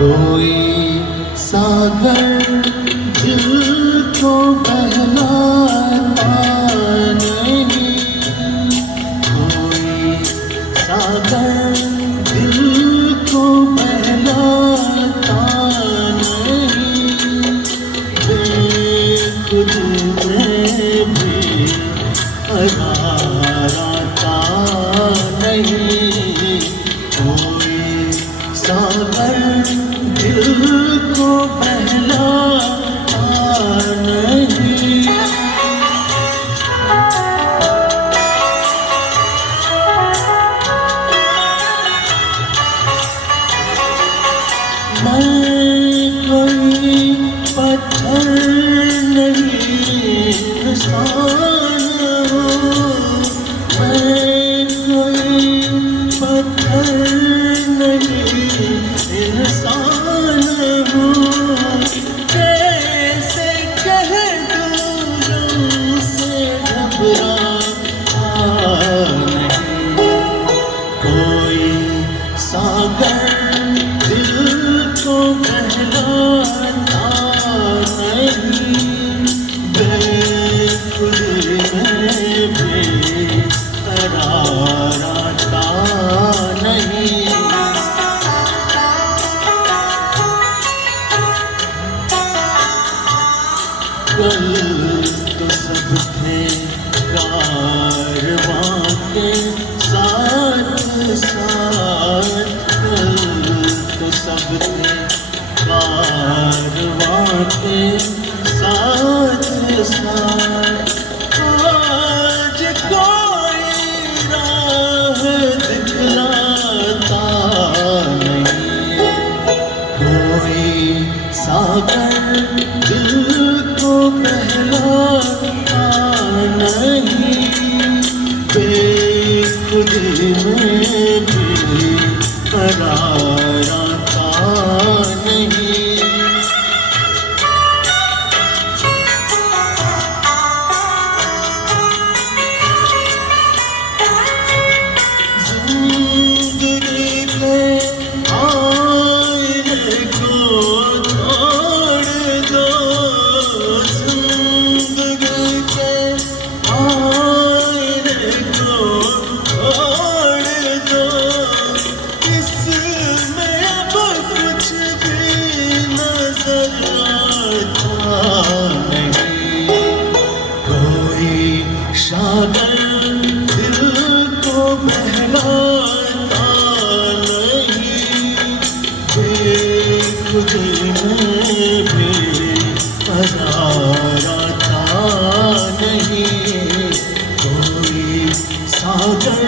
कोई सागर दिल को बहलाता नहीं, कोई सागर दिल को बहलाता नहीं, बेखुद में भी करार आता नहीं, कोई सागर दिल को बहलाता नहीं। मैं कोई पत्थर नहीं इंसान हूँ, मैं कोई पत्थर नहीं इंसान हूँ, कैसे कह दूँ से घबराता नहीं, कोई सागर दिल को बहलाता नहीं, बेखुद में भी करार आता नहीं। कल तो सब थे कारवां के साथ साथ, कल तो सब थे कारवां के साथ साथ, आज कोई राह दिखलाता नहीं, कोई सागर दिल को बहलाता नहीं, बेखुद में भी करार आता नहीं। जिंदगी के आईने को तोड़ दो, जिंदगी के आईने को तोड़ दो, इसमें अब कुछ भी नजर आता नहीं, कोई सागर दिल को बहलाता नहीं, बेखुद में भी करार आता नहीं, कोई सागर